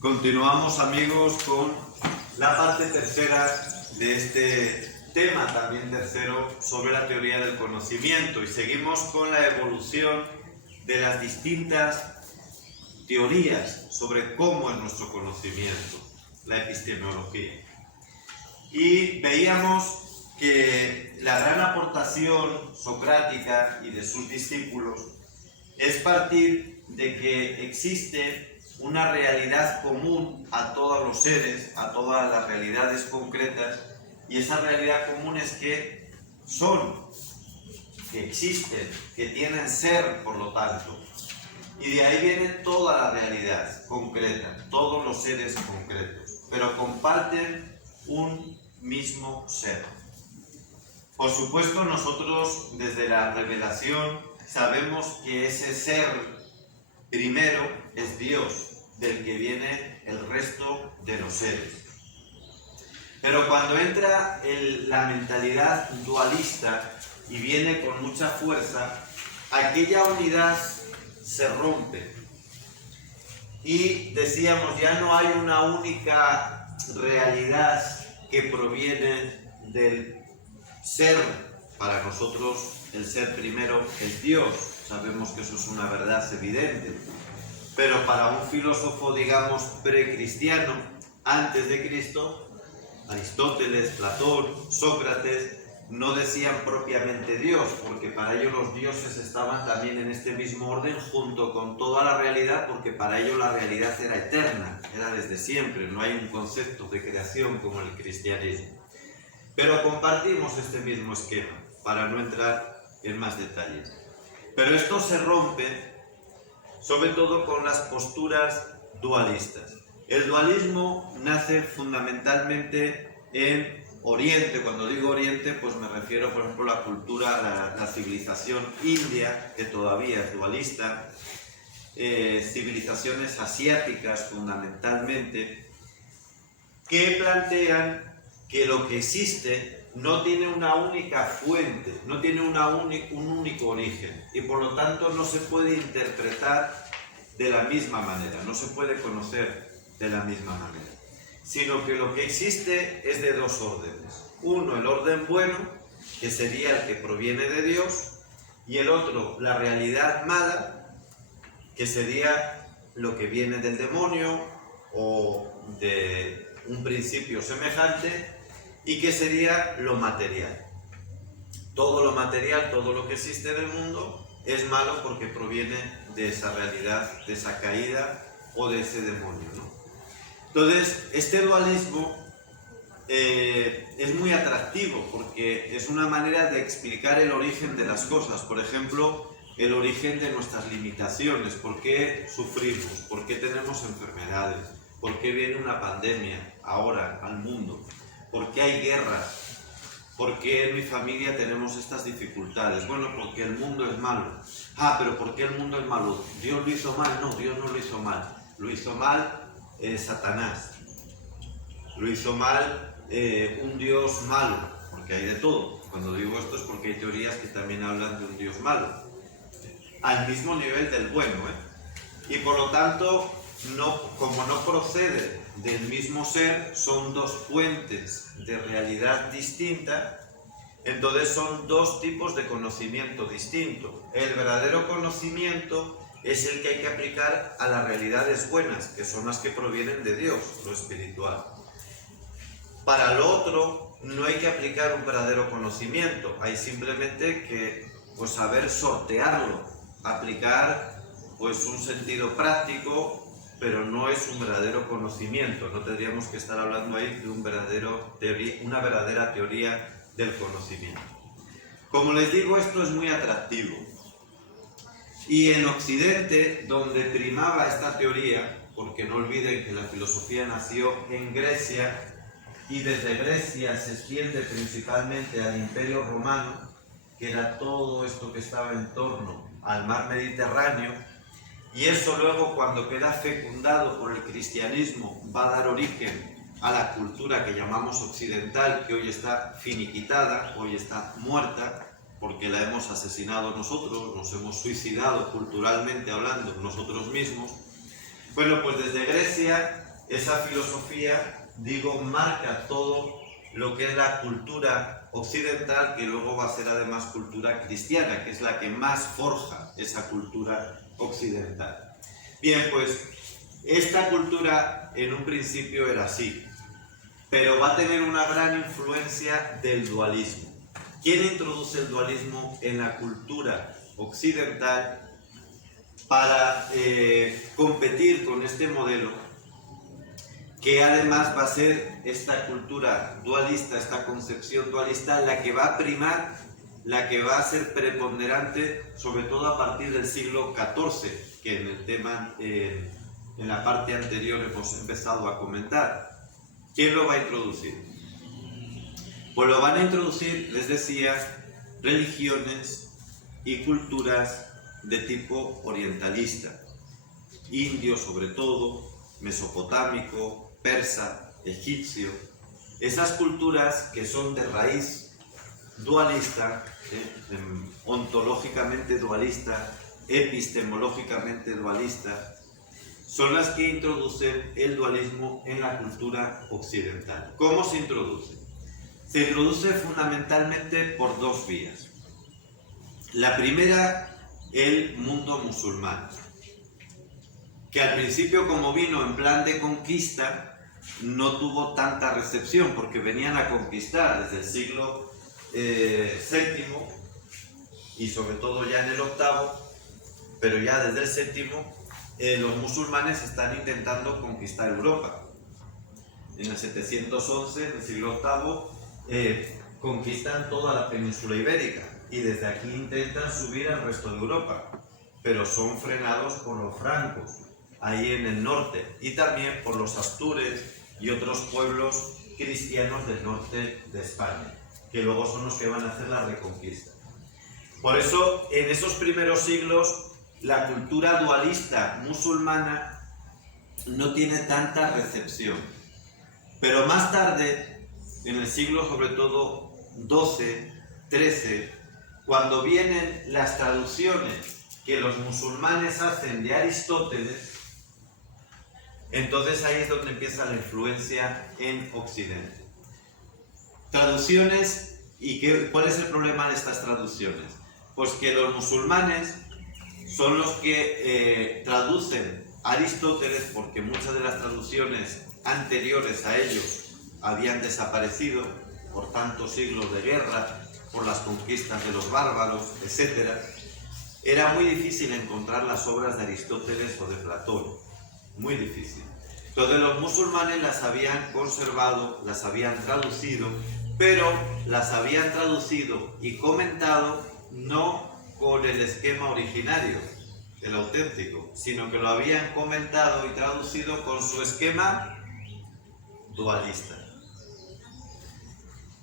Continuamos, amigos, con la parte tercera de este tema, también tercero, sobre la teoría del conocimiento, y seguimos con la evolución de las distintas teorías sobre cómo es nuestro conocimiento, la epistemología. Y veíamos que la gran aportación socrática y de sus discípulos es partir de que existe una realidad común a todos los seres, a todas las realidades concretas, y esa realidad común es que son, que existen, que tienen ser, por lo tanto. Y de ahí viene toda la realidad concreta, todos los seres concretos, pero comparten un mismo ser. Por supuesto, nosotros desde la revelación sabemos que ese ser primero es Dios, del que viene el resto de los seres. Pero cuando entra la mentalidad dualista y viene con mucha fuerza, aquella unidad se rompe. Y decíamos, ya no hay una única realidad que proviene del ser. Para nosotros el ser primero es Dios. Sabemos que eso es una verdad evidente. Pero para un filósofo, digamos, precristiano, antes de Cristo, Aristóteles, Platón, Sócrates, no decían propiamente Dios, porque para ellos los dioses estaban también en este mismo orden junto con toda la realidad, porque para ellos la realidad era eterna, era desde siempre, no hay un concepto de creación como el cristianismo. Pero compartimos este mismo esquema, para no entrar en más detalles. Pero esto se rompe sobre todo con las posturas dualistas. El dualismo nace fundamentalmente en Oriente. Cuando digo Oriente, pues me refiero, por ejemplo, a la cultura, la civilización india, que todavía es dualista, civilizaciones asiáticas fundamentalmente, que plantean que lo que existe no tiene una única fuente, no tiene un único origen, y por lo tanto no se puede interpretar de la misma manera, no se puede conocer de la misma manera, sino que lo que existe es de dos órdenes. Uno, el orden bueno, que sería el que proviene de Dios, y el otro, la realidad mala, que sería lo que viene del demonio o de un principio semejante, y que sería lo material. Todo lo material, todo lo que existe en el mundo es malo porque proviene de esa realidad, de esa caída o de ese demonio, ¿no? Entonces, este dualismo es muy atractivo porque es una manera de explicar el origen de las cosas. Por ejemplo, el origen de nuestras limitaciones. ¿Por qué sufrimos? ¿Por qué tenemos enfermedades? ¿Por qué viene una pandemia ahora al mundo? ¿Por qué hay guerras? ¿Por qué en mi familia tenemos estas dificultades? Bueno, porque el mundo es malo. Ah, pero ¿por qué el mundo es malo? ¿Dios lo hizo mal? No, Dios no lo hizo mal. Lo hizo mal Satanás. Lo hizo mal un Dios malo, porque hay de todo. Cuando digo esto es porque hay teorías que también hablan de un Dios malo. Al mismo nivel del bueno, Y por lo tanto, como no procede del mismo ser, son dos fuentes de realidad distinta, entonces son dos tipos de conocimiento distinto. El verdadero conocimiento es el que hay que aplicar a las realidades buenas, que son las que provienen de Dios, lo espiritual. Para lo otro, no hay que aplicar un verdadero conocimiento, hay simplemente que saber sortearlo, aplicar un sentido práctico, pero no es un verdadero conocimiento. No tendríamos que estar hablando ahí de una verdadera teoría del conocimiento. Como les digo, esto es muy atractivo. Y en Occidente, donde primaba esta teoría, porque no olviden que la filosofía nació en Grecia, y desde Grecia se extiende principalmente al Imperio Romano, que era todo esto que estaba en torno al mar Mediterráneo, y eso luego, cuando queda fecundado por el cristianismo, va a dar origen a la cultura que llamamos occidental, que hoy está finiquitada, hoy está muerta, porque la hemos asesinado nosotros, nos hemos suicidado culturalmente hablando nosotros mismos. Bueno, pues desde Grecia esa filosofía, digo, marca todo lo que es la cultura occidental, que luego va a ser además cultura cristiana, que es la que más forja esa cultura occidental. Bien, pues esta cultura en un principio era así, pero va a tener una gran influencia del dualismo. ¿Quién introduce el dualismo en la cultura occidental para competir con este modelo, que además va a ser esta cultura dualista, esta concepción dualista, la que va a primar, la que va a ser preponderante, sobre todo a partir del siglo XIV, que en el tema, en la parte anterior hemos empezado a comentar? ¿Quién lo va a introducir? Pues lo van a introducir, les decía, religiones y culturas de tipo orientalista, indio sobre todo, mesopotámico, persa, egipcio, esas culturas que son de raíz dualista, ontológicamente dualista, epistemológicamente dualista, son las que introducen el dualismo en la cultura occidental. ¿Cómo se introduce? Se introduce fundamentalmente por dos vías. La primera, el mundo musulmán, que al principio, como vino en plan de conquista, no tuvo tanta recepción, porque venían a conquistar desde el siglo VII y sobre todo ya en el VIII, pero ya desde el VII los musulmanes están intentando conquistar Europa. En el 711, en el siglo VIII, conquistan toda la península ibérica y desde aquí intentan subir al resto de Europa, pero son frenados por los francos, ahí en el norte, y también por los astures y otros pueblos cristianos del norte de España, que luego son los que van a hacer la reconquista. Por eso, en esos primeros siglos, la cultura dualista musulmana no tiene tanta recepción. Pero más tarde, en el siglo sobre todo XII, XIII, cuando vienen las traducciones que los musulmanes hacen de Aristóteles, entonces ahí es donde empieza la influencia en Occidente. Traducciones, ¿y cuál es el problema de estas traducciones? Pues que los musulmanes son los que traducen Aristóteles, porque muchas de las traducciones anteriores a ellos habían desaparecido por tantos siglos de guerra, por las conquistas de los bárbaros, etc. Era muy difícil encontrar las obras de Aristóteles o de Platón, muy difícil. Entonces los musulmanes las habían conservado, las habían traducido, pero las habían traducido y comentado no con el esquema originario, el auténtico, sino que lo habían comentado y traducido con su esquema dualista.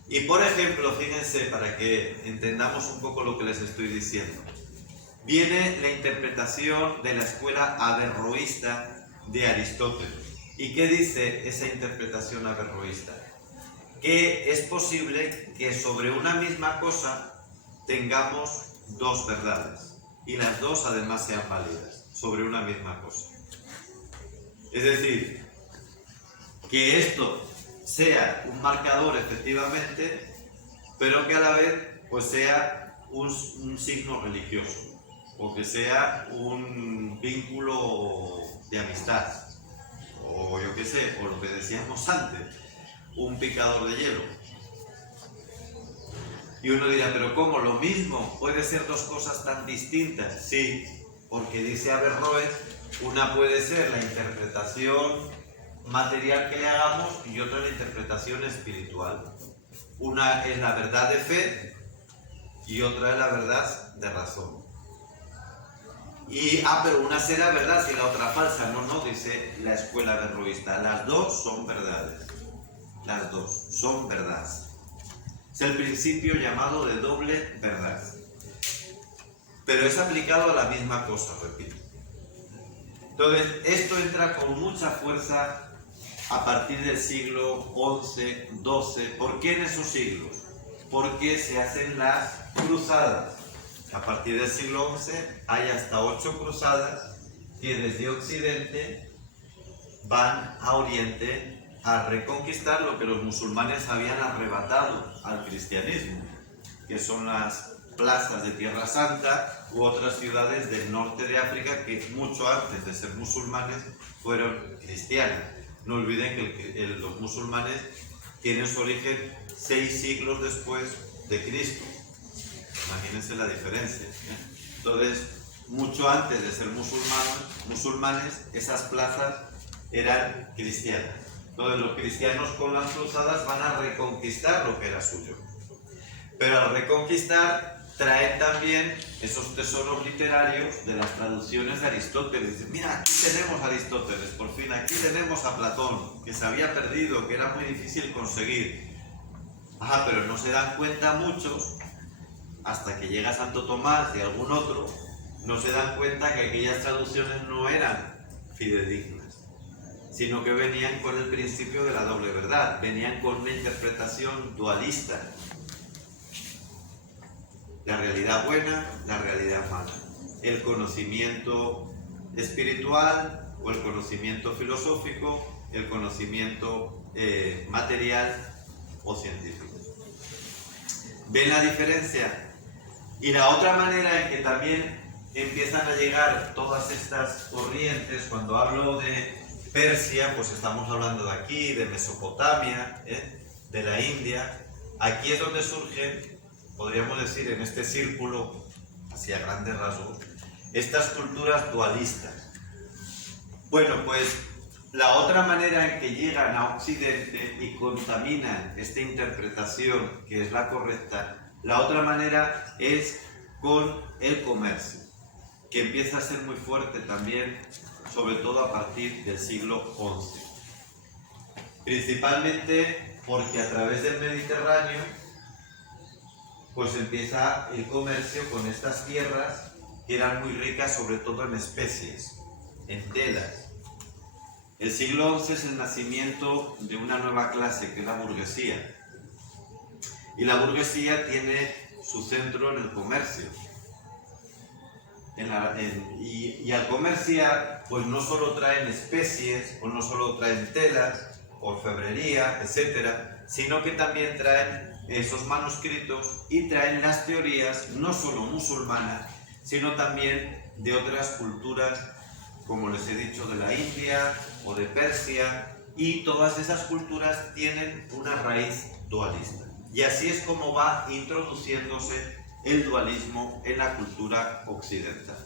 Y por ejemplo, fíjense, para que entendamos un poco lo que les estoy diciendo, viene la interpretación de la escuela averroísta de Aristóteles. ¿Y qué dice esa interpretación averroísta? Que es posible que sobre una misma cosa tengamos dos verdades, y las dos además sean válidas, sobre una misma cosa. Es decir, que esto sea un marcador efectivamente, pero que a la vez pues sea un signo religioso, o que sea un vínculo de amistad, o yo qué sé, o lo que decíamos antes, un picador de hielo. Y uno dirá, pero ¿cómo? ¿Lo mismo? ¿Puede ser dos cosas tan distintas? Sí, porque dice Averroes, una puede ser la interpretación material que le hagamos y otra la interpretación espiritual. Una es la verdad de fe y otra es la verdad de razón. Y, pero una será verdad y la otra falsa. No, dice la escuela averroísta. Las dos son verdades. Las dos son verdades. Es el principio llamado de doble verdad. Pero es aplicado a la misma cosa, repito. Entonces, esto entra con mucha fuerza a partir del siglo XI, XII. ¿Por qué en esos siglos? Porque se hacen las cruzadas. A partir del siglo XI hay hasta 8 cruzadas que desde Occidente van a Oriente a reconquistar lo que los musulmanes habían arrebatado al cristianismo, que son las plazas de Tierra Santa u otras ciudades del norte de África que mucho antes de ser musulmanes fueron cristianas. No olviden que los musulmanes tienen su origen 6 siglos después de Cristo. Imagínense la diferencia, ¿eh? Entonces, mucho antes de ser musulmanes, esas plazas eran cristianas. Entonces, los cristianos con las cruzadas van a reconquistar lo que era suyo. Pero al reconquistar, traen también esos tesoros literarios de las traducciones de Aristóteles. Dicen, mira, aquí tenemos a Aristóteles, por fin, aquí tenemos a Platón, que se había perdido, que era muy difícil conseguir. Pero no se dan cuenta muchos, hasta que llega Santo Tomás y algún otro, no se dan cuenta que aquellas traducciones no eran fidedignas, sino que venían con el principio de la doble verdad, venían con una interpretación dualista. La realidad buena, la realidad mala. El conocimiento espiritual o el conocimiento filosófico, el conocimiento material o científico. ¿Ven la diferencia? Y la otra manera en que también empiezan a llegar todas estas corrientes, cuando hablo de Persia, pues estamos hablando de aquí, de Mesopotamia, de la India. Aquí es donde surgen, podríamos decir, en este círculo, hacia grandes rasgos, estas culturas dualistas. Bueno, pues la otra manera en que llegan a Occidente y contaminan esta interpretación, que es la correcta, la otra manera es con el comercio, que empieza a ser muy fuerte también, sobre todo a partir del siglo XI. Principalmente porque a través del Mediterráneo pues empieza el comercio con estas tierras que eran muy ricas, sobre todo en especies, en telas. El siglo XI es el nacimiento de una nueva clase, que es la burguesía. Y la burguesía tiene su centro en el comercio. Y al comerciar, pues no solo traen especies, o no solo traen telas, orfebrería, etcétera, sino que también traen esos manuscritos y traen las teorías no solo musulmanas, sino también de otras culturas, como les he dicho, de la India o de Persia, y todas esas culturas tienen una raíz dualista. Y así es como va introduciéndose el dualismo en la cultura occidental,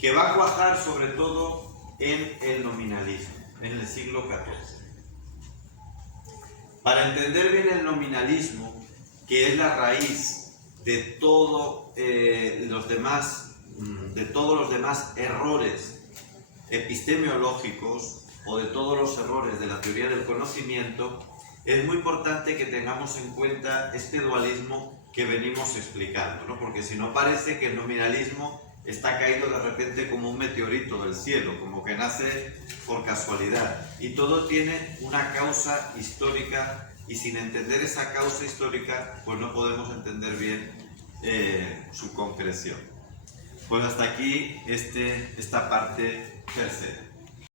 que va a cuajar sobre todo en el nominalismo, en el siglo XIV. Para entender bien el nominalismo, que es la raíz de todos los demás errores epistemológicos o de todos los errores de la teoría del conocimiento, es muy importante que tengamos en cuenta este dualismo que venimos explicando, ¿no? Porque si no, parece que el nominalismo está caído de repente como un meteorito del cielo, como que nace por casualidad. Y todo tiene una causa histórica, y sin entender esa causa histórica, pues no podemos entender bien su concreción. Pues hasta aquí esta parte tercera.